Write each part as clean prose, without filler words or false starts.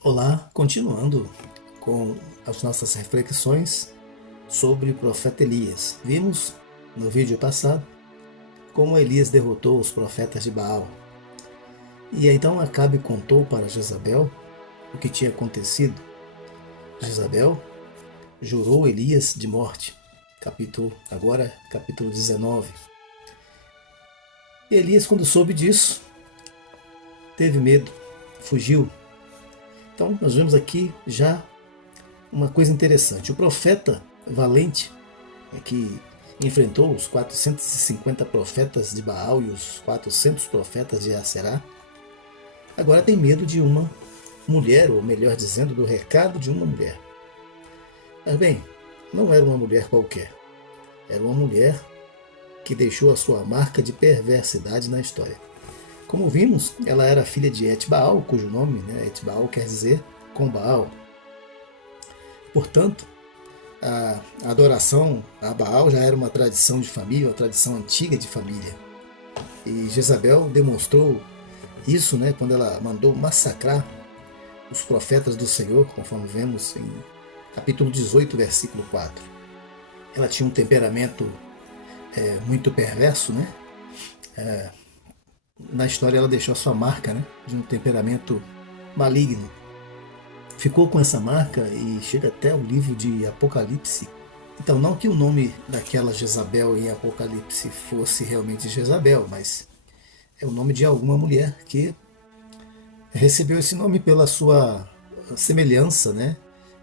Olá, continuando com as nossas reflexões sobre o profeta Elias. Vimos no vídeo passado como Elias derrotou os profetas de Baal. E então Acabe contou para Jezabel o que tinha acontecido. Jezabel jurou Elias de morte. Capítulo 19. E Elias, quando soube disso, teve medo, fugiu. Então, nós vemos aqui já uma coisa interessante. O profeta valente, que enfrentou os 450 profetas de Baal e os 400 profetas de Aserá, agora tem medo de uma mulher, ou melhor dizendo, do recado de uma mulher. Mas bem, não era uma mulher qualquer. Era uma mulher que deixou a sua marca de perversidade na história. Como vimos, ela era filha de Etbaal, cujo nome, Etbaal, quer dizer com Baal. Portanto, a adoração a Baal já era uma tradição de família, uma tradição antiga de família. E Jezabel demonstrou isso quando ela mandou massacrar os profetas do Senhor, conforme vemos em capítulo 18, versículo 4. Ela tinha um temperamento muito perverso, na história ela deixou a sua marca de um temperamento maligno. Ficou com essa marca e chega até o livro de Apocalipse. Então, não que o nome daquela Jezabel em Apocalipse fosse realmente Jezabel, mas é o nome de alguma mulher que recebeu esse nome pela sua semelhança,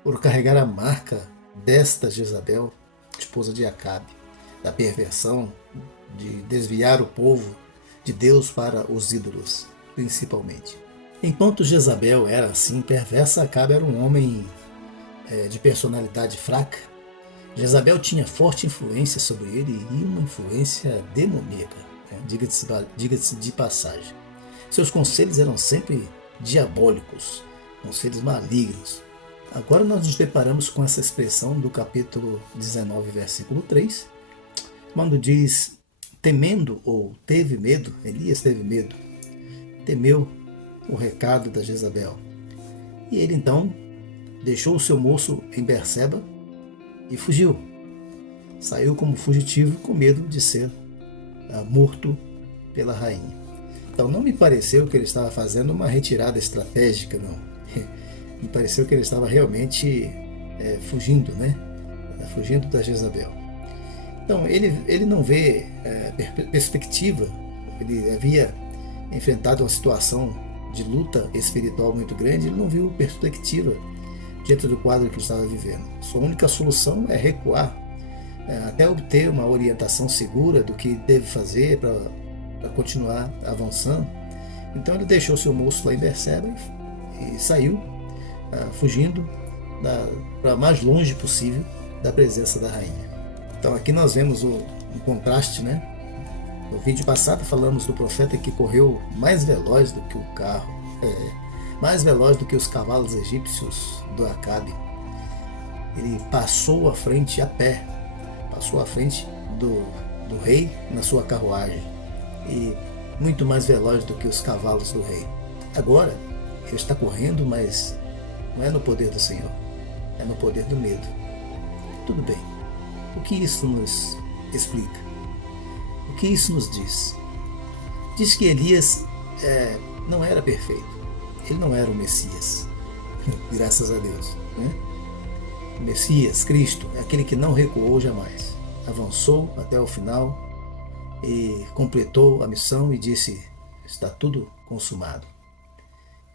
por carregar a marca desta Jezabel, esposa de Acabe, da perversão, de desviar o povo de Deus para os ídolos, principalmente. Enquanto Jezabel era assim perversa, Acabe era um homem de personalidade fraca. Jezabel tinha forte influência sobre ele e uma influência demoníaca, diga-se de passagem. Seus conselhos eram sempre diabólicos, conselhos malignos. Agora nós nos deparamos com essa expressão do capítulo 19, versículo 3, quando diz: temendo ou teve medo, Elias teve medo, temeu o recado da Jezabel. E ele então deixou o seu moço em Berseba e fugiu. Saiu como fugitivo com medo de ser morto pela rainha. Então não me pareceu que ele estava fazendo uma retirada estratégica, não. Me pareceu que ele estava realmente fugindo, fugindo da Jezabel. Então, ele não vê perspectiva. Ele havia enfrentado uma situação de luta espiritual muito grande, ele não viu perspectiva diante do quadro que ele estava vivendo. Sua única solução é recuar, até obter uma orientação segura do que deve fazer para continuar avançando. Então ele deixou seu moço lá em Berseba e saiu, fugindo para mais longe possível da presença da rainha. Então aqui nós vemos um contraste, No vídeo passado falamos do profeta que correu mais veloz do que o carro, mais veloz do que os cavalos egípcios do Acabe. Ele passou à frente a pé, passou à frente do rei na sua carruagem e muito mais veloz do que os cavalos do rei. Agora ele está correndo, mas não é no poder do Senhor, é no poder do medo. Tudo bem. O que isso nos explica? O que isso nos diz? Diz que Elias não era perfeito. Ele não era o Messias. Graças a Deus. O Messias, Cristo, é aquele que não recuou jamais. Avançou até o final e completou a missão e disse: está tudo consumado.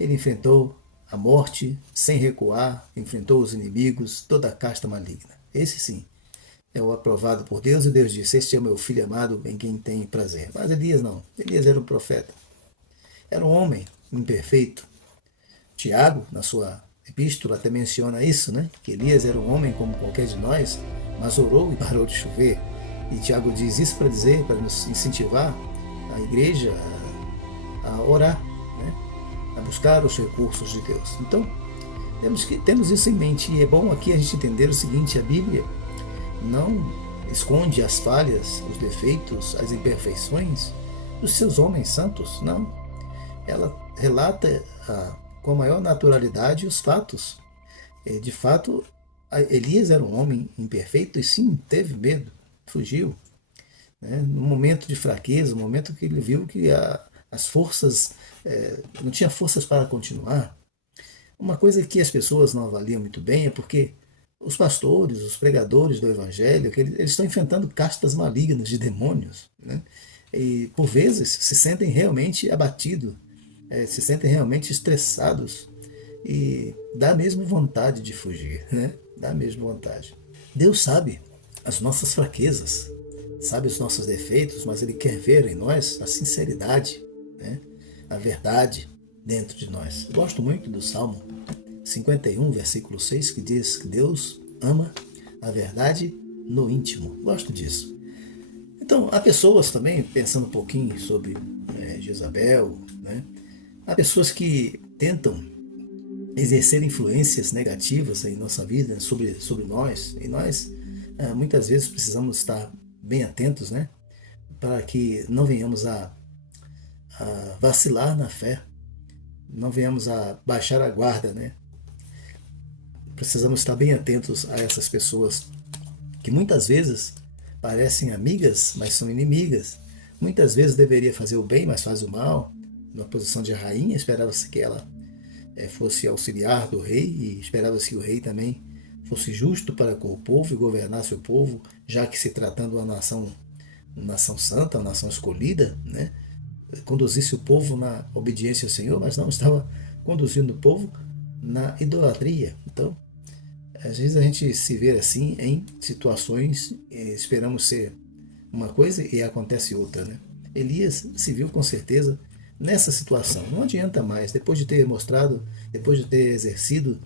Ele enfrentou a morte sem recuar, enfrentou os inimigos, toda a casta maligna. Esse sim é o aprovado por Deus, e Deus disse: este é o meu filho amado em quem tem prazer. Mas Elias não. Elias era um profeta. Era um homem imperfeito. Tiago, na sua epístola, até menciona isso, que Elias era um homem como qualquer de nós, mas orou e parou de chover. E Tiago diz isso para nos incentivar a igreja a orar, a buscar os recursos de Deus. Então, temos isso em mente. E é bom aqui a gente entender o seguinte: a Bíblia não esconde as falhas, os defeitos, as imperfeições dos seus homens santos, não. Ela relata com a maior naturalidade os fatos. De fato, Elias era um homem imperfeito e sim, teve medo, fugiu. Né? No momento de fraqueza, no momento que ele viu que as forças, não tinha forças para continuar. Uma coisa que as pessoas não avaliam muito bem é porque os pastores, os pregadores do evangelho, que eles estão enfrentando castas malignas de demônios, né? E por vezes se sentem realmente abatidos, se sentem realmente estressados e dá mesmo vontade de fugir, né? Dá mesmo vontade. Deus sabe as nossas fraquezas, sabe os nossos defeitos, mas Ele quer ver em nós a sinceridade, né? A verdade dentro de nós. Eu gosto muito do Salmo 51, versículo 6, que diz que Deus ama a verdade no íntimo. Gosto disso. Então, há pessoas também, pensando um pouquinho sobre Jezabel, né? Há pessoas que tentam exercer influências negativas em nossa vida, sobre nós, e nós muitas vezes precisamos estar bem atentos, né? Para que não venhamos a vacilar na fé, não venhamos a baixar a guarda, né? Precisamos estar bem atentos a essas pessoas que muitas vezes parecem amigas, mas são inimigas. Muitas vezes deveria fazer o bem, mas faz o mal. Na posição de rainha, esperava-se que ela fosse auxiliar do rei e esperava-se que o rei também fosse justo para com o povo e governasse o povo, já que se tratando de uma nação santa, uma nação escolhida, né? Conduzisse o povo na obediência ao Senhor, mas não estava conduzindo o povo na idolatria. Então, às vezes a gente se vê assim em situações, esperamos ser uma coisa e acontece outra, né? Elias se viu com certeza nessa situação. Não adianta mais, depois de ter mostrado, depois de ter exercido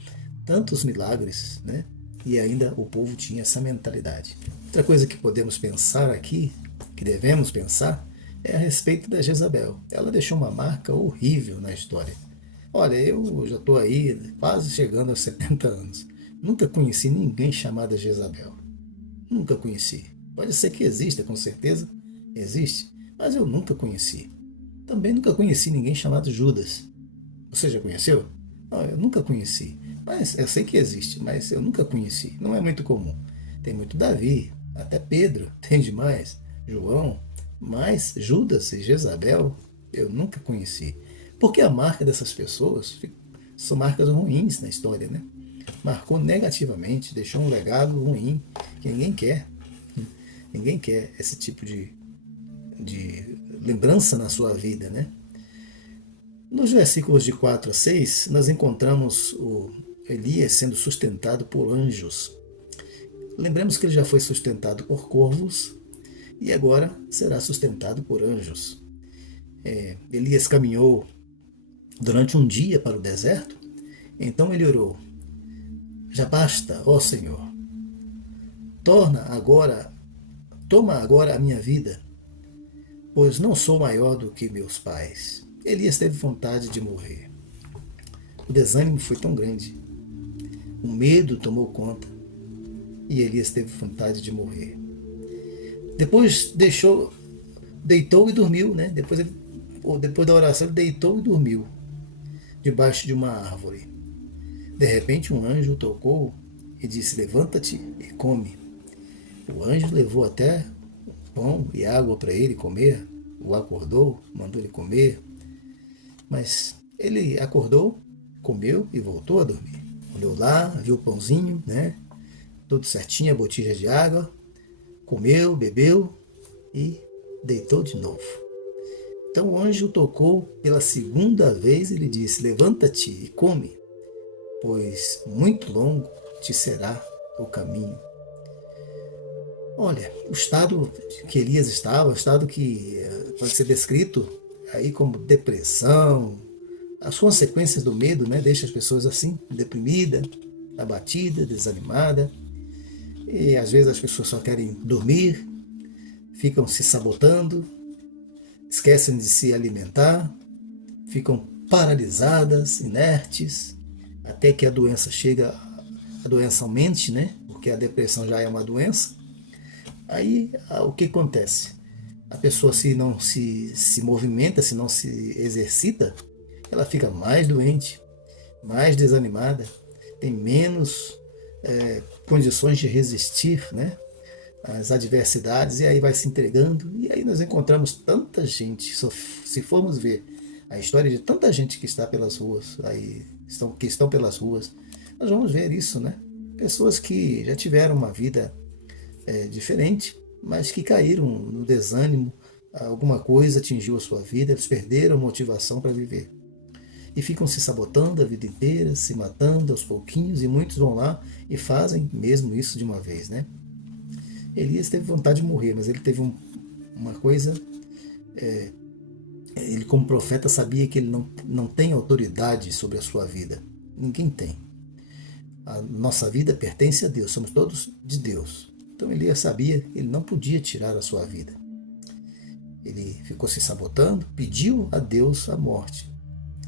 tantos milagres, né? E ainda o povo tinha essa mentalidade. Outra coisa que podemos pensar aqui, que devemos pensar, é a respeito da Jezabel. Ela deixou uma marca horrível na história. Olha, eu já estou aí quase chegando aos 70 anos. Nunca conheci ninguém chamado Jezabel. Nunca conheci. Pode ser que exista, com certeza existe, mas eu nunca conheci. Também nunca conheci ninguém chamado Judas. Você já conheceu? Não, eu nunca conheci. Mas eu sei que existe, mas eu nunca conheci. Não é muito comum. Tem muito Davi, até Pedro, tem demais, João, mas Judas e Jezabel eu nunca conheci. Porque a marca dessas pessoas são marcas ruins na história, né? Marcou negativamente, deixou um legado ruim que ninguém quer. Ninguém quer esse tipo de lembrança na sua vida, né? Nos versículos de 4 a 6, nós encontramos o Elias sendo sustentado por anjos. Lembremos que ele já foi sustentado por corvos e agora será sustentado por anjos. Elias caminhou durante um dia para o deserto, então ele orou: já basta, ó Senhor, toma agora a minha vida, pois não sou maior do que meus pais. Elias teve vontade de morrer. O desânimo foi tão grande, o medo tomou conta e Elias teve vontade de morrer. Depois deitou e dormiu, né? Depois da oração, ele deitou e dormiu debaixo de uma árvore. De repente, um anjo tocou e disse: levanta-te e come. O anjo levou até pão e água para ele comer, o acordou, mandou ele comer, mas ele acordou, comeu e voltou a dormir. Olhou lá, viu o pãozinho, né? Tudo certinho, a botija de água, comeu, bebeu e deitou de novo. Então o anjo tocou pela segunda vez e lhe disse: levanta-te e come, pois muito longo te será o caminho. Olha, o estado que Elias estava, o estado que pode ser descrito aí como depressão, as consequências do medo, né, deixa as pessoas assim, deprimida, abatida, desanimada. E às vezes as pessoas só querem dormir, ficam se sabotando, esquecem de se alimentar, ficam paralisadas, inertes, até que a doença chega, a doença aumente, né? Porque a depressão já é uma doença. Aí o que acontece? A pessoa, se não se movimenta, se não se exercita, ela fica mais doente. mais desanimada, tem menos condições de resistir, né, às adversidades, e aí vai se entregando. E aí nós encontramos tanta gente, se formos ver a história de tanta gente que está pelas ruas, que estão pelas ruas, nós vamos ver isso, né? Pessoas que já tiveram uma vida diferente, mas que caíram no desânimo, alguma coisa atingiu a sua vida, eles perderam a motivação para viver. E ficam se sabotando a vida inteira, se matando aos pouquinhos, e muitos vão lá e fazem mesmo isso de uma vez, né? Elias teve vontade de morrer, mas ele teve uma coisa, ele como profeta sabia que ele não tem autoridade sobre a sua vida. Ninguém tem. A nossa vida pertence a Deus, somos todos de Deus. Então Elias sabia que ele não podia tirar a sua vida. Ele ficou se sabotando, pediu a Deus a morte.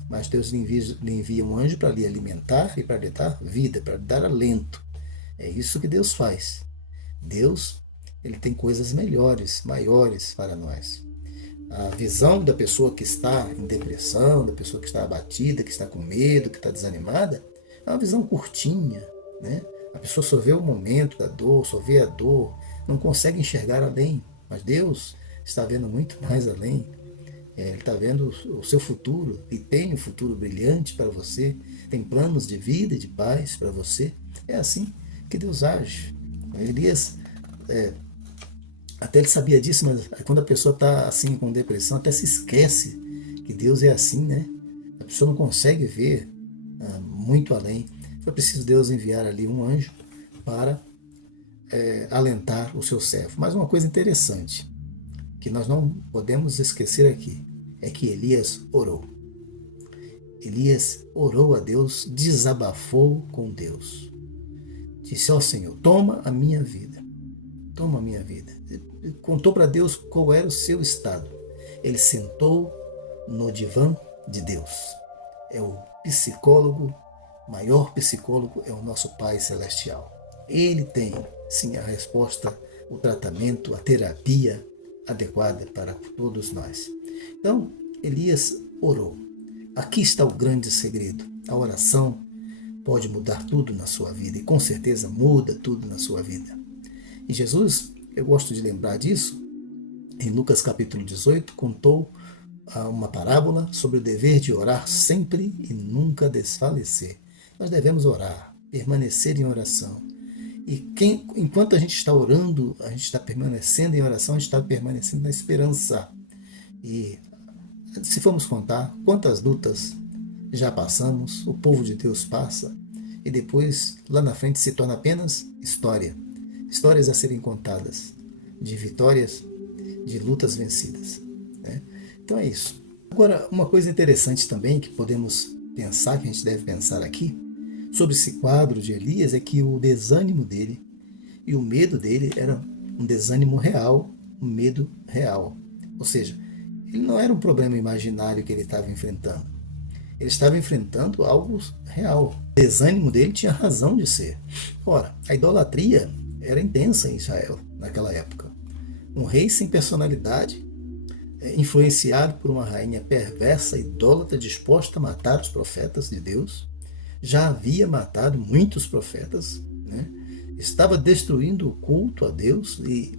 Mas Deus lhe envia um anjo para lhe alimentar e para lhe dar vida, para lhe dar alento. É isso que Deus faz. Deus, ele tem coisas melhores, maiores para nós. A visão da pessoa que está em depressão, da pessoa que está abatida, que está com medo, que está desanimada, é uma visão curtinha, né? A pessoa só vê o momento da dor, só vê a dor, não consegue enxergar além. Mas Deus está vendo muito mais além. Ele está vendo o seu futuro e tem um futuro brilhante para você, tem planos de vida e de paz para você. É assim que Deus age. Elias, até ele sabia disso, mas quando a pessoa está assim com depressão, até se esquece que Deus é assim, né? A pessoa não consegue ver muito além. Foi preciso Deus enviar ali um anjo para alentar o seu servo. Mas uma coisa interessante, que nós não podemos esquecer aqui, é que Elias orou. Elias orou a Deus, desabafou com Deus. Disse, ó Senhor, toma a minha vida. Toma a minha vida. Contou para Deus qual era o seu estado. Ele sentou no divã de Deus. É o psicólogo, maior psicólogo é o nosso Pai Celestial. Ele tem, sim, a resposta, o tratamento, a terapia adequada para todos nós. Então, Elias orou. Aqui está o grande segredo. A oração pode mudar tudo na sua vida, e com certeza muda tudo na sua vida. E Jesus, eu gosto de lembrar disso, em Lucas capítulo 18, contou uma parábola sobre o dever de orar sempre e nunca desfalecer. Nós devemos orar, permanecer em oração. E enquanto a gente está orando, a gente está permanecendo em oração, a gente está permanecendo na esperança. E se formos contar quantas lutas já passamos, o povo de Deus passa, e depois, lá na frente, se torna apenas história. Histórias a serem contadas, de vitórias, de lutas vencidas, né? Então é isso. Agora, uma coisa interessante também que podemos pensar, que a gente deve pensar aqui, sobre esse quadro de Elias, é que o desânimo dele e o medo dele era um desânimo real, um medo real. Ou seja, ele não era um problema imaginário que ele estava enfrentando. Ele estava enfrentando algo real. O desânimo dele tinha razão de ser. Ora, a idolatria era intensa em Israel naquela época. Um rei sem personalidade, influenciado por uma rainha perversa, idólatra, disposta a matar os profetas de Deus, já havia matado muitos profetas, né? Estava destruindo o culto a Deus e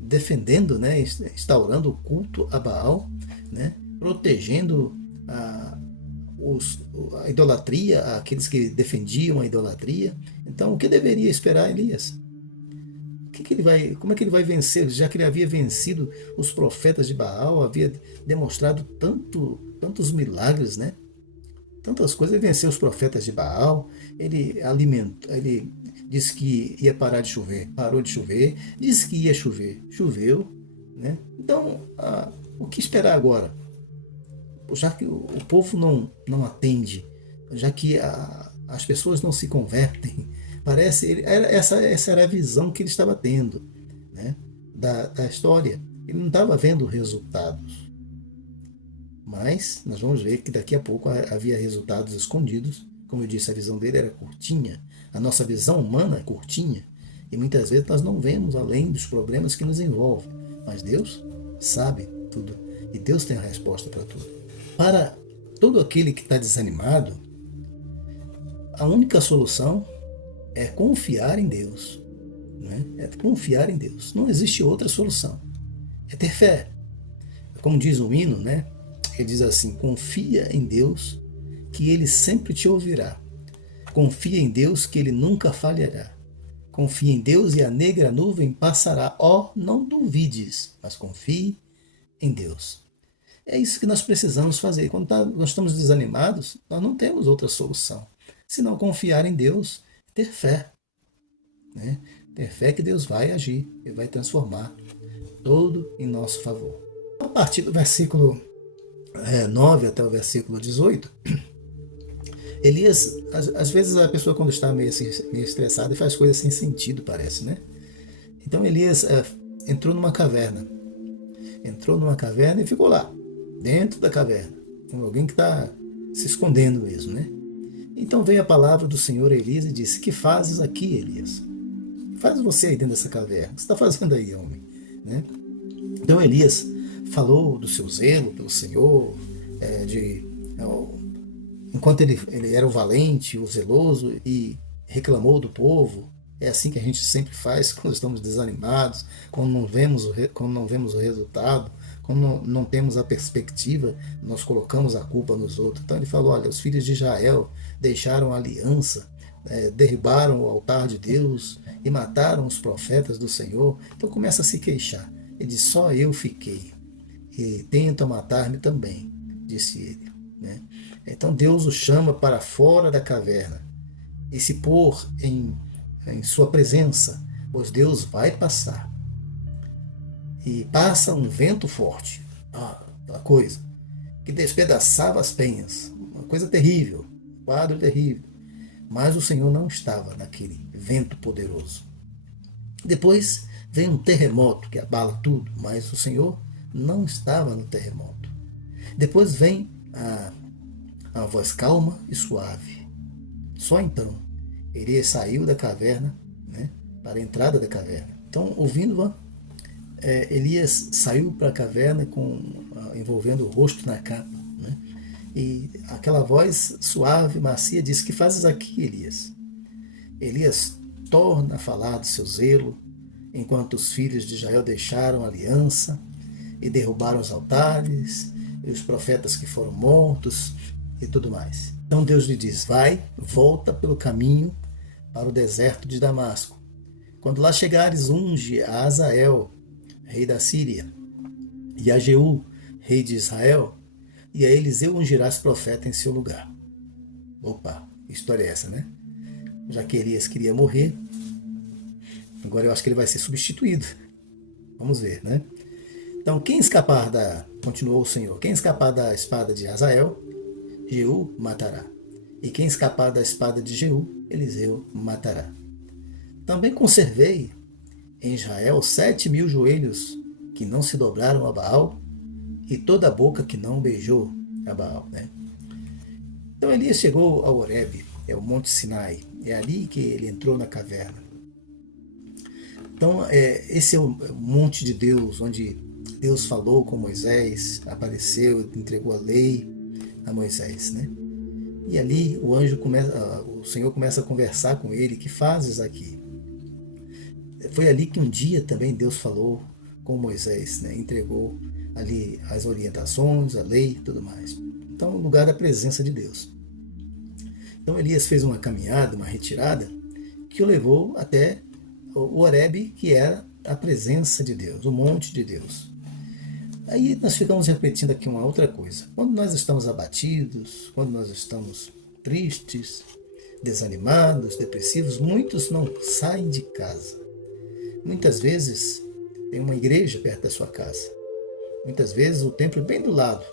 defendendo, né? Instaurando o culto a Baal, né? Protegendo a idolatria, aqueles que defendiam a idolatria. Então, o que deveria esperar Elias? Como é que ele vai vencer, já que ele havia vencido os profetas de Baal, havia demonstrado tantos milagres, né? Tantas coisas. Ele venceu os profetas de Baal, ele disse que ia parar de chover, parou de chover, disse que ia chover, choveu, né? Então, o que esperar agora? Já que o povo não atende, já que as pessoas não se convertem, essa era a visão que ele estava tendo, né, da história. Ele não estava vendo resultados. Mas nós vamos ver que daqui a pouco havia resultados escondidos. Como eu disse, a visão dele era curtinha. A nossa visão humana é curtinha. E muitas vezes nós não vemos além dos problemas que nos envolvem. Mas Deus sabe tudo. E Deus tem a resposta para tudo. Para todo aquele que está desanimado, a única solução é confiar em Deus. Né? É confiar em Deus. Não existe outra solução. É ter fé. Como diz o hino, né? Ele diz assim: confia em Deus, que Ele sempre te ouvirá. Confia em Deus, que Ele nunca falhará. Confia em Deus e a negra nuvem passará. Ó, não duvides, mas confie em Deus. É isso que nós precisamos fazer. Quando nós estamos desanimados, nós não temos outra solução, senão confiar em Deus, ter fé. Né? Ter fé que Deus vai agir e vai transformar tudo em nosso favor. A partir do versículo 9 até o versículo 18, Elias, às vezes a pessoa quando está meio estressada faz coisas sem sentido, parece, né? Então Elias entrou numa caverna e ficou lá, dentro da caverna, como alguém que está se escondendo mesmo, né? Então veio a palavra do Senhor a Elias e disse: que fazes aqui, Elias? O que faz você aí dentro dessa caverna? O que você está fazendo aí, homem? Né? Então Elias falou do seu zelo pelo Senhor, enquanto ele era o valente, o zeloso, e reclamou do povo. É assim que a gente sempre faz quando estamos desanimados, quando não vemos o resultado, quando não temos a perspectiva, nós colocamos a culpa nos outros. Então ele falou: olha, os filhos de Israel deixaram a aliança, derribaram o altar de Deus e mataram os profetas do Senhor. Então começa a se queixar. Ele diz: só eu fiquei e tentam matar-me também, disse ele. Né? Então Deus o chama para fora da caverna e se pôr em sua presença, pois Deus vai passar. E passa um vento forte, uma coisa que despedaçava as penhas, uma coisa terrível, um quadro terrível. Mas o Senhor não estava naquele vento poderoso. Depois vem um terremoto que abala tudo, mas o Senhor não estava no terremoto. Depois vem a voz calma e suave. Só então Elias saiu da caverna, né, para a entrada da caverna. Então, ouvindo-a, Elias saiu para a caverna envolvendo o rosto na capa. Né, e aquela voz suave, macia, disse: que fazes aqui, Elias? Elias torna a falar do seu zelo, enquanto os filhos de Israel deixaram a aliança e derrubaram os altares, e os profetas que foram mortos e tudo mais. Então Deus lhe diz: vai, volta pelo caminho para o deserto de Damasco. Quando lá chegares, unge a Azael, rei da Síria, e a Jeú, rei de Israel, e a Eliseu ungirás profeta em seu lugar. Opa, que história é essa, né? Já que Elias queria morrer, agora eu acho que ele vai ser substituído. Vamos ver, né? Então, continuou o Senhor, quem escapar da espada de Azael, Jeú matará. E quem escapar da espada de Jeú, Eliseu matará. Também conservei em Israel 7.000 joelhos que não se dobraram a Baal e toda a boca que não beijou a Baal. Né? Então Elias chegou ao Horebe, é o Monte Sinai. É ali que ele entrou na caverna. Então esse é o monte de Deus, onde Deus falou com Moisés, apareceu, entregou a lei a Moisés, né? E ali o Senhor começa a conversar com ele: que fazes aqui? Foi ali que um dia também Deus falou com Moisés, né? Entregou ali as orientações, a lei e tudo mais. Então, o lugar da presença de Deus. Então Elias fez uma caminhada, uma retirada, que o levou até o Horebe, que era a presença de Deus, o monte de Deus. Aí nós ficamos repetindo aqui uma outra coisa. Quando nós estamos abatidos, quando nós estamos tristes, desanimados, depressivos, muitos não saem de casa. Muitas vezes tem uma igreja perto da sua casa. Muitas vezes o templo é bem do lado.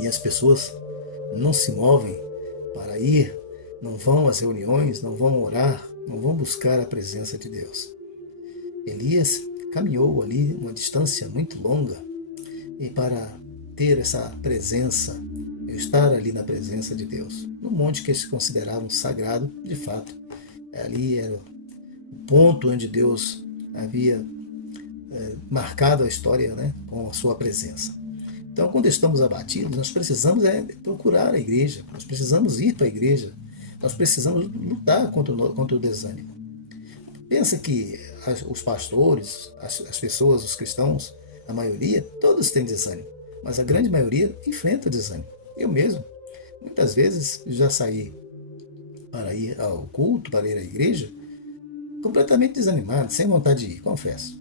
E as pessoas não se movem para ir, não vão às reuniões, não vão orar, não vão buscar a presença de Deus. Elias caminhou ali uma distância muito longa, e para ter essa presença, estar ali na presença de Deus, no monte que eles consideravam sagrado, de fato, ali era o ponto onde Deus havia marcado a história, né, com a sua presença. Então, quando estamos abatidos, nós precisamos procurar a igreja, nós precisamos ir para a igreja, Nós precisamos lutar contra o desânimo. Pensa que os pastores, as pessoas, os cristãos, a maioria, todos têm desânimo, mas a grande maioria enfrenta o desânimo. Eu mesmo, muitas vezes, já saí para ir ao culto, para ir à igreja, completamente desanimado, sem vontade de ir, confesso.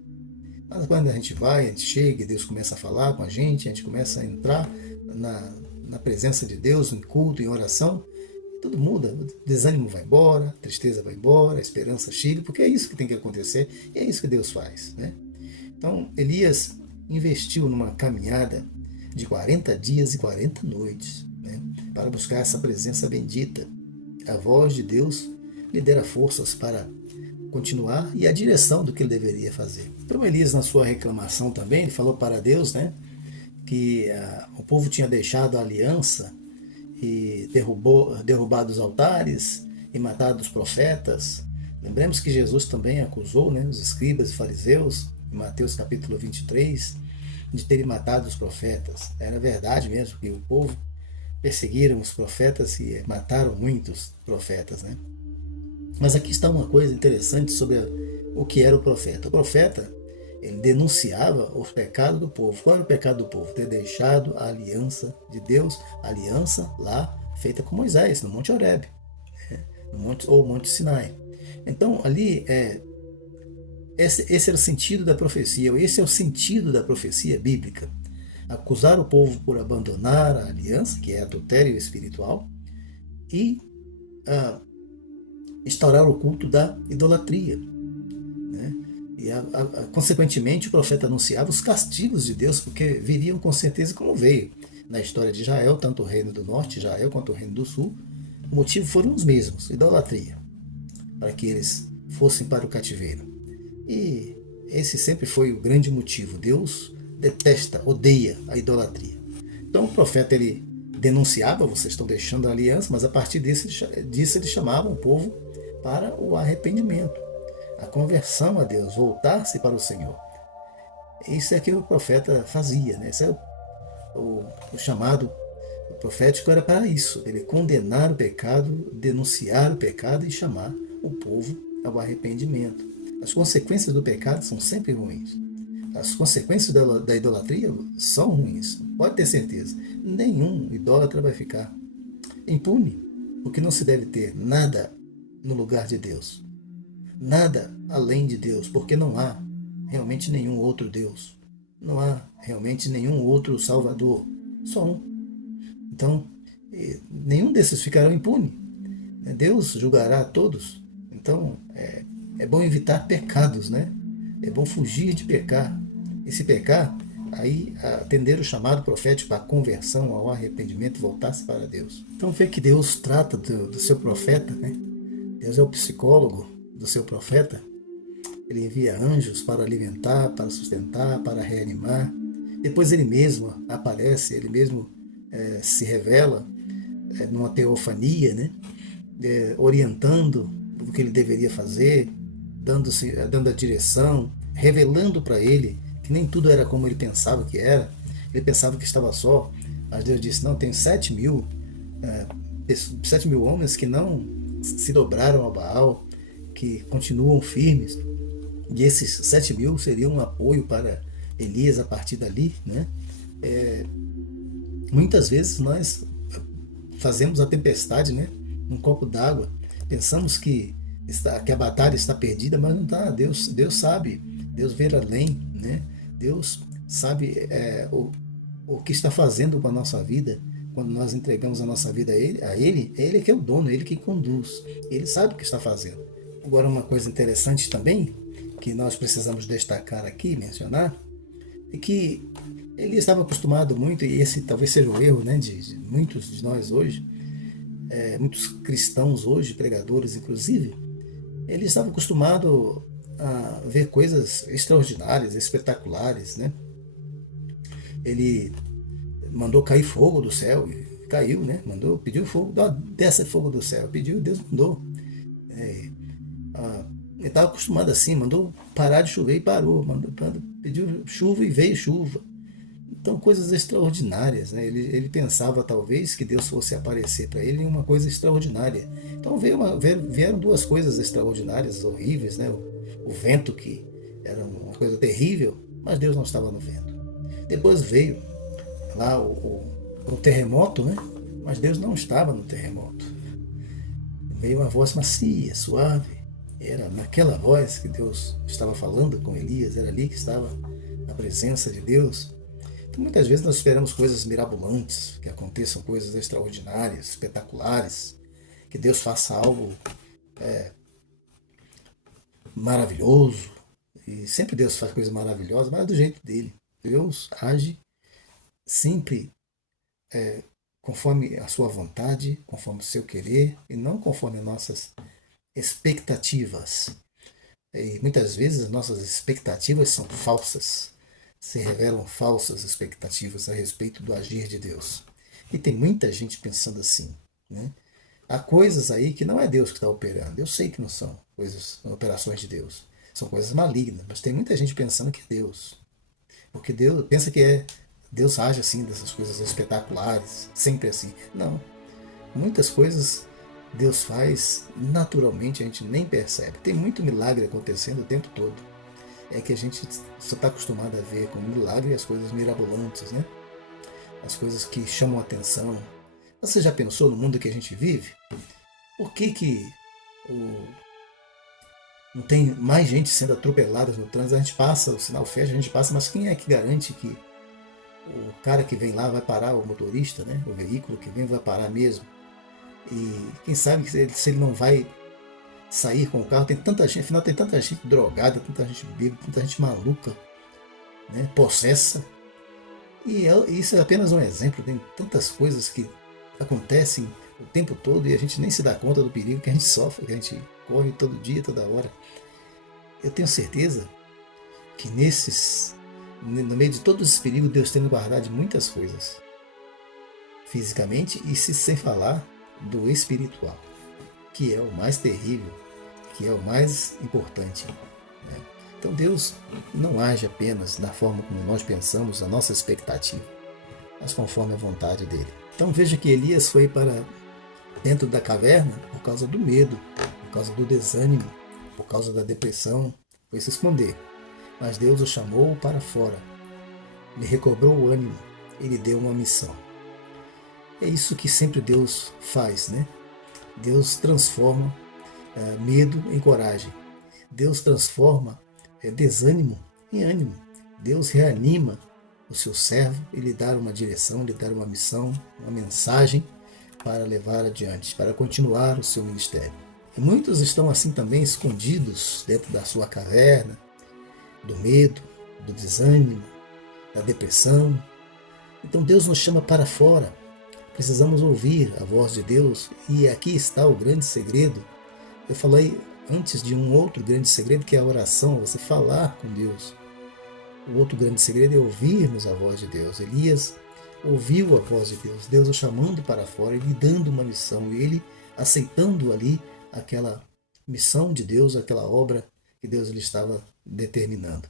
Mas quando a gente vai, a gente chega e Deus começa a falar com a gente começa a entrar na presença de Deus, em culto, em oração, tudo muda, o desânimo vai embora, a tristeza vai embora, a esperança chega, porque é isso que tem que acontecer e é isso que Deus faz, né? Então, Elias investiu numa caminhada de 40 dias e 40 noites, né, para buscar essa presença bendita. A voz de Deus lhe dera forças para continuar e a direção do que ele deveria fazer. Então, Elias, na sua reclamação também, ele falou para Deus, né, que o povo tinha deixado a aliança e derrubado os altares e matado os profetas. Lembremos que Jesus também acusou, né, os escribas e fariseus, em Mateus capítulo 23, de terem matado os profetas. Era verdade mesmo que o povo perseguiram os profetas e mataram muitos profetas, né? Mas aqui está uma coisa interessante sobre o que era o profeta. O profeta, ele denunciava os pecados do povo. Qual era o pecado do povo? Ter deixado a aliança de Deus, a aliança lá feita com Moisés, no Monte Horebe, né? Ou Monte Sinai. Então, ali, esse era o sentido da profecia, esse é o sentido da profecia bíblica. Acusar o povo por abandonar a aliança, que é adultério espiritual, e instaurar o culto da idolatria, né? E consequentemente o profeta anunciava os castigos de Deus, porque viriam com certeza como veio na história de Israel, tanto o reino do norte, Israel, quanto o reino do sul. O motivo foram os mesmos, idolatria, para que eles fossem para o cativeiro. E esse sempre foi o grande motivo. Deus detesta, odeia a idolatria. Então o profeta, ele denunciava: vocês estão deixando a aliança, mas a partir disso ele chamava o povo para o arrependimento, a conversão a Deus, voltar-se para o Senhor. Isso é que o profeta fazia, né? Esse é o chamado profético, era para isso: ele condenar o pecado, denunciar o pecado e chamar o povo ao arrependimento. As consequências do pecado são sempre ruins. As consequências da idolatria são ruins, pode ter certeza. Nenhum idólatra vai ficar impune, porque não se deve ter nada no lugar de Deus, nada além de Deus, porque não há realmente nenhum outro Deus, não há realmente nenhum outro Salvador, só um. Então, nenhum desses ficará impune. Deus julgará a todos. Então, é bom evitar pecados, né? É bom fugir de pecar. E se pecar, aí atender o chamado profético à conversão, ao arrependimento, voltar-se para Deus. Então vê que Deus trata do seu profeta, né? Deus é o psicólogo do seu profeta. Ele envia anjos para alimentar, para sustentar, para reanimar. Depois ele mesmo aparece, ele mesmo se revela numa teofania, né? Orientando o que ele deveria fazer, dando a direção, revelando para ele que nem tudo era como ele pensava que era. Ele pensava que estava só, mas Deus disse: não, tem 7.000 homens que não se dobraram a Baal, que continuam firmes, e esses 7.000 seriam um apoio para Elias a partir dali, né? Muitas vezes nós fazemos a tempestade, né, num copo d'água. Pensamos que a batalha está perdida, mas não está. Deus sabe, Deus vê além, né? Deus sabe o que está fazendo com a nossa vida. Quando nós entregamos a nossa vida a Ele que é o dono, Ele que conduz, Ele sabe o que está fazendo. Agora, uma coisa interessante também, que nós precisamos destacar aqui, mencionar, é que ele estava acostumado muito, e esse talvez seja o erro, né, de muitos de nós hoje, muitos cristãos hoje, pregadores inclusive, ele estava acostumado a ver coisas extraordinárias, espetaculares, né? Ele mandou cair fogo do céu, e caiu, né? Pediu fogo, desce fogo do céu, pediu, Deus mandou. Ele estava acostumado assim, mandou parar de chover e parou, pediu chuva e veio chuva. Então, coisas extraordinárias, né? Ele pensava talvez que Deus fosse aparecer para ele em uma coisa extraordinária. Então vieram duas coisas extraordinárias, horríveis, né? O vento, que era uma coisa terrível, mas Deus não estava no vento. Depois veio lá o terremoto, né? Mas Deus não estava no terremoto. Veio uma voz macia, suave. Era naquela voz que Deus estava falando com Elias, era ali que estava a presença de Deus. Então, muitas vezes nós esperamos coisas mirabolantes, que aconteçam coisas extraordinárias, espetaculares, que Deus faça algo maravilhoso. E sempre Deus faz coisas maravilhosas, mas do jeito dele. Deus age sempre conforme a sua vontade, conforme o seu querer, e não conforme as nossas expectativas. E muitas vezes as nossas expectativas são falsas, se revelam falsas expectativas a respeito do agir de Deus. E tem muita gente pensando assim, né? Há coisas aí que não é Deus que está operando. Eu sei que não são operações de Deus. São coisas malignas, mas tem muita gente pensando que é Deus. Porque Deus pensa que Deus age assim, dessas coisas espetaculares, sempre assim. Não. Muitas coisas Deus faz naturalmente, a gente nem percebe. Tem muito milagre acontecendo o tempo todo. É que a gente só está acostumado a ver como milagre as coisas mirabolantes, né? As coisas que chamam a atenção. Você já pensou no mundo que a gente vive? Por que não tem mais gente sendo atropelada no trânsito? A gente passa, o sinal fecha, a gente passa, mas quem é que garante que o cara que vem lá vai parar, o motorista, né? O veículo que vem vai parar mesmo? E quem sabe que se ele não vai sair com o carro, tem tanta gente, afinal tem tanta gente drogada, tanta gente bêbada, tanta gente maluca, né? Possessa. E isso é apenas um exemplo, tem tantas coisas que acontecem o tempo todo e a gente nem se dá conta do perigo que a gente sofre, que a gente corre todo dia, toda hora. Eu tenho certeza que no meio de todos esses perigos, Deus tem nos guardado de muitas coisas, fisicamente e sem falar do espiritual, que é o mais terrível, que é o mais importante, né? Então Deus não age apenas da forma como nós pensamos, a nossa expectativa, mas conforme a vontade dele. Então veja que Elias foi para dentro da caverna por causa do medo, por causa do desânimo, por causa da depressão, foi se esconder. Mas Deus o chamou para fora, lhe recobrou o ânimo e lhe deu uma missão. É isso que sempre Deus faz, né? Deus transforma medo em coragem. Deus transforma desânimo em ânimo. Deus reanima o seu servo e lhe dá uma direção, lhe dá uma missão, uma mensagem para levar adiante, para continuar o seu ministério. E muitos estão assim também escondidos dentro da sua caverna, do medo, do desânimo, da depressão. Então Deus nos chama para fora. Precisamos ouvir a voz de Deus e aqui está o grande segredo. Eu falei antes de um outro grande segredo que é a oração, você falar com Deus. O outro grande segredo é ouvirmos a voz de Deus. Elias ouviu a voz de Deus, Deus o chamando para fora, ele dando uma missão, e ele aceitando ali aquela missão de Deus, aquela obra que Deus lhe estava determinando.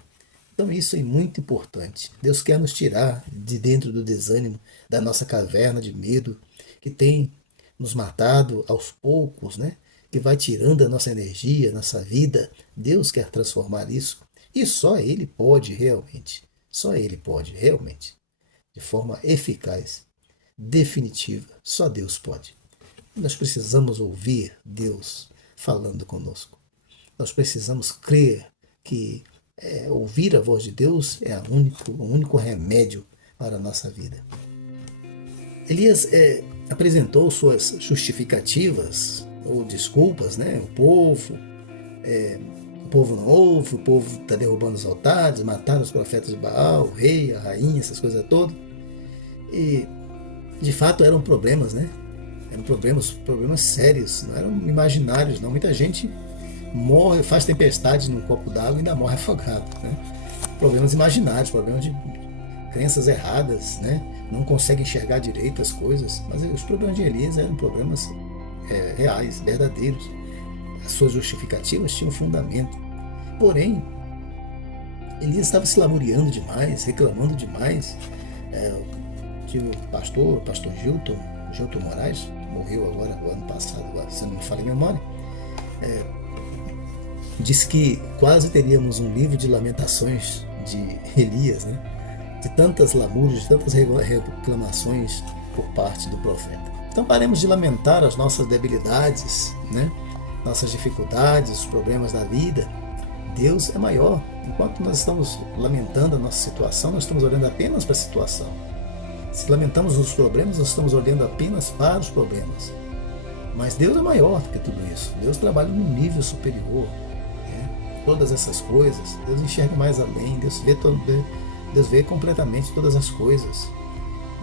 Então isso é muito importante. Deus quer nos tirar de dentro do desânimo, da nossa caverna de medo, que tem nos matado aos poucos, né? Que vai tirando a nossa energia, nossa vida. Deus quer transformar isso. E só Ele pode realmente, de forma eficaz, definitiva, só Deus pode. Nós precisamos ouvir Deus falando conosco. Nós precisamos crer que ouvir a voz de Deus é o único remédio para a nossa vida. Elias apresentou suas justificativas ou desculpas, né? O povo não ouve, o povo está derrubando os altares, matando os profetas de Baal, o rei, a rainha, essas coisas todas. E de fato eram problemas, né? Eram problemas sérios, não eram imaginários, não. Muita gente morre, faz tempestade num copo d'água e ainda morre afogado, né? Problemas imaginários, problemas de crenças erradas, né? Não consegue enxergar direito as coisas, mas os problemas de Elias eram problemas reais, verdadeiros. As suas justificativas tinham fundamento. Porém, Elias estava se lamuriando demais, reclamando demais, Tive o pastor Gilton Moraes, morreu agora, o ano passado, se não me falha a memória, disse que quase teríamos um livro de lamentações de Elias, né? De tantas lamúrias, de tantas reclamações por parte do profeta. Então paremos de lamentar as nossas debilidades, né? Nossas dificuldades, os problemas da vida. Deus é maior. Enquanto nós estamos lamentando a nossa situação, nós estamos olhando apenas para a situação. Se lamentamos os problemas, nós estamos olhando apenas para os problemas. Mas Deus é maior do que tudo isso. Deus trabalha num nível superior. Né? Todas essas coisas, Deus enxerga mais além, Deus vê completamente todas as coisas.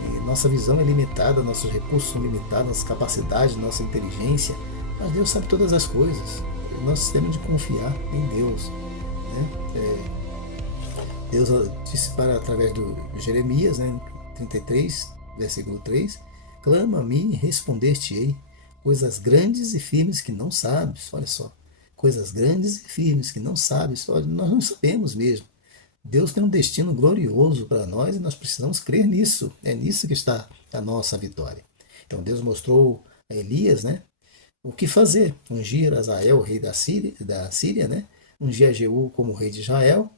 E nossa visão é limitada, nossos recursos são limitados, nossas capacidades, nossa inteligência. Mas Deus sabe todas as coisas. Nós temos de confiar em Deus. Né? Deus disse através do Jeremias, né, 33, versículo 3, clama a mim e responder-te-ei coisas grandes e firmes que não sabes. Olha só, coisas grandes e firmes que não sabes. Olha, nós não sabemos mesmo. Deus tem um destino glorioso para nós e nós precisamos crer nisso. É nisso que está a nossa vitória. Então Deus mostrou a Elias, né, o que fazer. Ungir Azael, rei da Síria, né, ungir a Jeú como rei de Israel,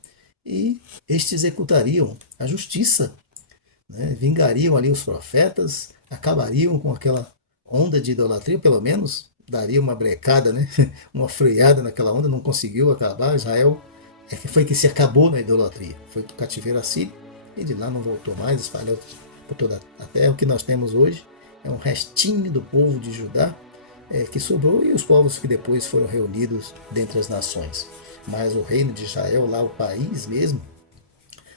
e estes executariam a justiça, né, vingariam ali os profetas, acabariam com aquela onda de idolatria, pelo menos daria uma brecada, né, uma freada naquela onda, não conseguiu acabar. Israel foi que se acabou na idolatria, foi para o cativeiro assírio e de lá não voltou mais, espalhou por toda a terra. O que nós temos hoje é um restinho do povo de Judá que sobrou, e os povos que depois foram reunidos dentre as nações. Mas o reino de Israel, lá o país mesmo,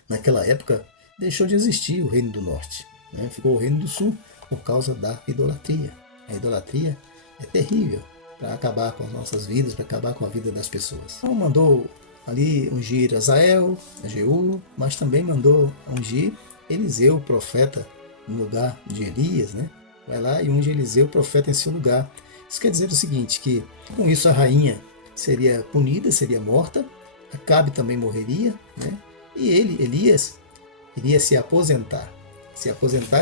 naquela época deixou de existir o reino do norte, né? Ficou o reino do sul por causa da idolatria. A idolatria é terrível para acabar com as nossas vidas, para acabar com a vida das pessoas. Então mandou ali ungir Azael, Jeú, mas também mandou ungir Eliseu, profeta, no lugar de Elias, né? Vai lá e unge Eliseu, profeta, em seu lugar. Isso quer dizer o seguinte, que com isso a rainha seria punida, seria morta, Acabe também morreria, né? E Elias, iria se aposentar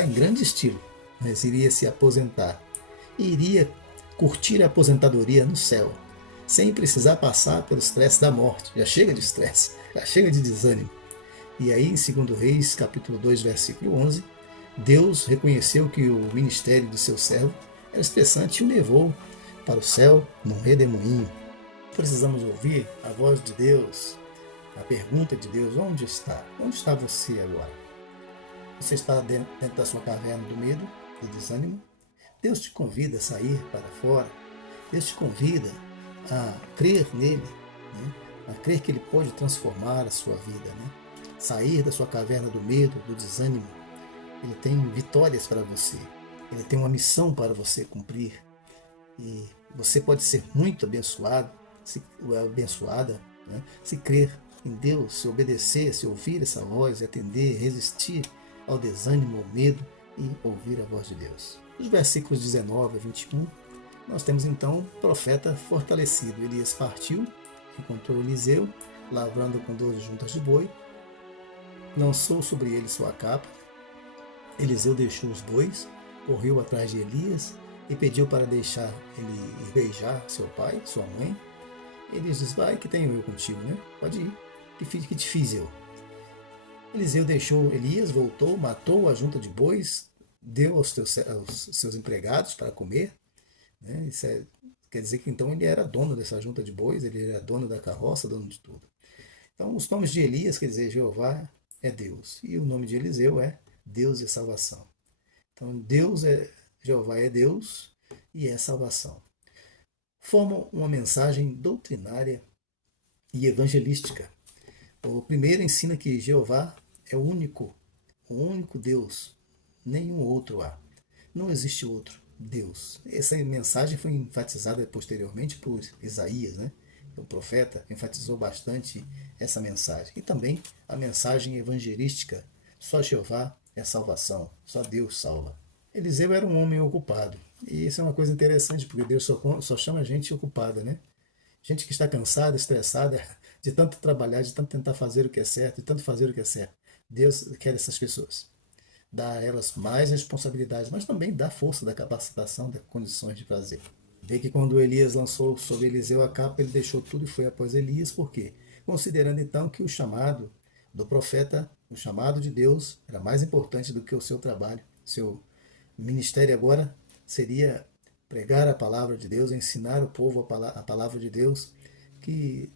em grande estilo, mas iria se aposentar e iria curtir a aposentadoria no céu, sem precisar passar pelo estresse da morte. Já chega de estresse, já chega de desânimo. E aí, em 2 Reis, capítulo 2, versículo 11, Deus reconheceu que o ministério do seu servo era estressante e o levou para o céu num redemoinho. Precisamos ouvir a voz de Deus, a pergunta de Deus: onde está? Onde está você agora? Você está dentro da sua caverna do medo, do desânimo? Deus te convida a sair para fora. Deus te convida a crer nele, né? A crer que ele pode transformar a sua vida, né? Sair da sua caverna do medo, do desânimo. Ele tem vitórias para você. Ele tem uma missão para você cumprir. E você pode ser muito abençoado, abençoada, né? Se crer em Deus, se obedecer, se ouvir essa voz, atender, resistir ao desânimo, ao medo e ouvir a voz de Deus. Nos versículos 19 a 21, nós temos então o profeta fortalecido. Elias partiu, encontrou Eliseu, lavrando com 12 juntas de boi, lançou sobre ele sua capa. Eliseu deixou os bois, correu atrás de Elias e pediu para deixar ele beijar seu pai, sua mãe. Elias diz: vai que tenho eu contigo, né? Pode ir, que te fiz eu. Eliseu deixou Elias, voltou, matou a junta de bois, deu aos seus empregados para comer, né? Quer dizer que então ele era dono dessa junta de bois, ele era dono da carroça, dono de tudo. Então os nomes de Elias quer dizer Jeová é Deus, e o nome de Eliseu é Deus e salvação. Então Jeová é Deus e é salvação. Formam uma mensagem doutrinária e evangelística. O primeiro ensina que Jeová é o único Deus, nenhum outro há. Não existe outro Deus. Essa mensagem foi enfatizada posteriormente por Isaías, né? O profeta enfatizou bastante essa mensagem. E também a mensagem evangelística: só Jeová é salvação, só Deus salva. Eliseu era um homem ocupado. E isso é uma coisa interessante, porque Deus só chama gente ocupada, né? Gente que está cansada, estressada, de tanto trabalhar, de tanto tentar fazer o que é certo, de tanto fazer o que é certo. Deus quer essas pessoas. dá a elas mais responsabilidades, mas também dá força, dá capacitação, dá condições de fazer. Vê que quando Elias lançou sobre Eliseu a capa, ele deixou tudo e foi após Elias, por quê? Considerando então que o chamado do profeta, o chamado de Deus, era mais importante do que o seu trabalho. Seu ministério agora seria pregar a palavra de Deus, ensinar o povo a palavra de Deus. Que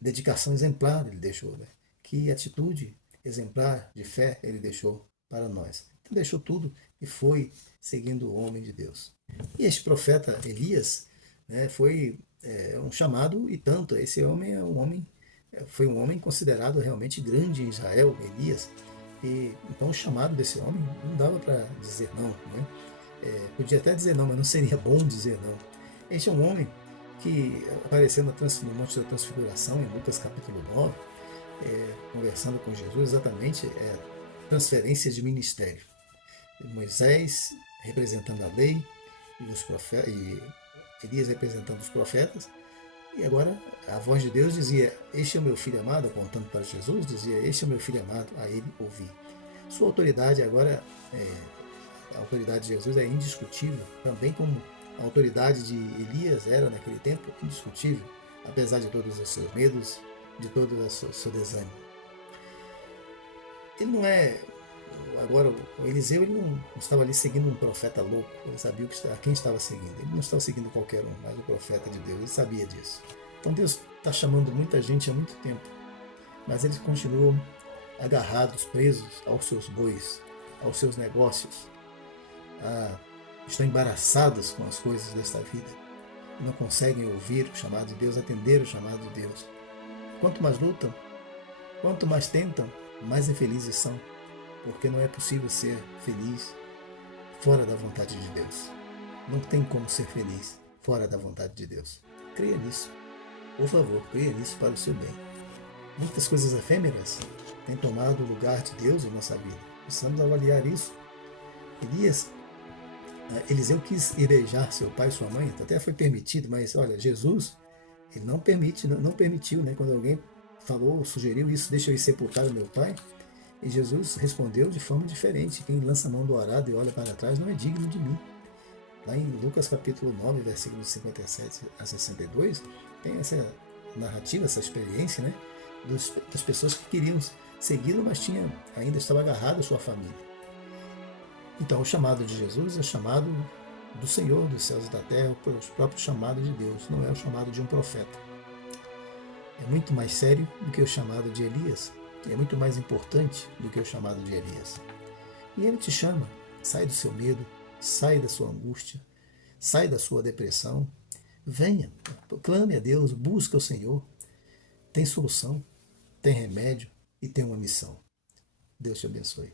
dedicação exemplar ele deixou, né? Que atitude exemplar de fé ele deixou para nós. Então deixou tudo e foi seguindo o homem de Deus. E este profeta Elias, né, foi um chamado e tanto. Esse homem é um homem, foi um homem considerado realmente grande em Israel, Elias. E então o chamado desse homem não dava para dizer não, né? Podia até dizer não, mas não seria bom dizer não. Este é um homem que apareceu no Monte da Transfiguração, em Lucas capítulo 9, conversando com Jesus, exatamente transferência de ministério. Moisés representando a lei e os profetas, e Elias representando os profetas, e agora a voz de Deus dizia: "Este é o meu filho amado", apontando para Jesus, dizia: "Este é o meu filho amado, a ele ouvi". Sua autoridade agora, a autoridade de Jesus é indiscutível, também como a autoridade de Elias era naquele tempo, indiscutível, apesar de todos os seus medos, de todo o seu desânimo. Ele não é. Agora, o Eliseu ele não estava ali seguindo um profeta louco, ele sabia a quem estava seguindo. Ele não estava seguindo qualquer um, mas o profeta de Deus, ele sabia disso. Então Deus está chamando muita gente há muito tempo, mas eles continuam agarrados, presos aos seus bois, aos seus negócios, estão embaraçados com as coisas desta vida, não conseguem ouvir o chamado de Deus, atender o chamado de Deus. Quanto mais lutam, quanto mais tentam, mais infelizes são, porque não é possível ser feliz fora da vontade de Deus. Não tem como ser feliz fora da vontade de Deus. Creia nisso. Por favor, creia nisso para o seu bem. Muitas coisas efêmeras têm tomado o lugar de Deus em nossa vida. Precisamos avaliar isso. Eliseu quis ir beijar seu pai e sua mãe, até foi permitido, mas olha, Jesus, ele não permitiu, né? Quando alguém falou, sugeriu isso, deixa eu ir sepultar o meu pai, e Jesus respondeu de forma diferente: quem lança a mão do arado e olha para trás não é digno de mim. Lá em Lucas capítulo 9, versículos 57 a 62, tem essa narrativa, essa experiência, né? Das pessoas que queriam segui-lo, mas ainda estava agarrado à sua família. Então, o chamado de Jesus é o chamado do Senhor dos céus e da terra, o próprio chamado de Deus, não é o chamado de um profeta. É muito mais sério do que o chamado de Elias, é muito mais importante do que o chamado de Elias. E ele te chama: sai do seu medo, sai da sua angústia, sai da sua depressão, venha, clame a Deus, busca o Senhor, tem solução, tem remédio e tem uma missão. Deus te abençoe.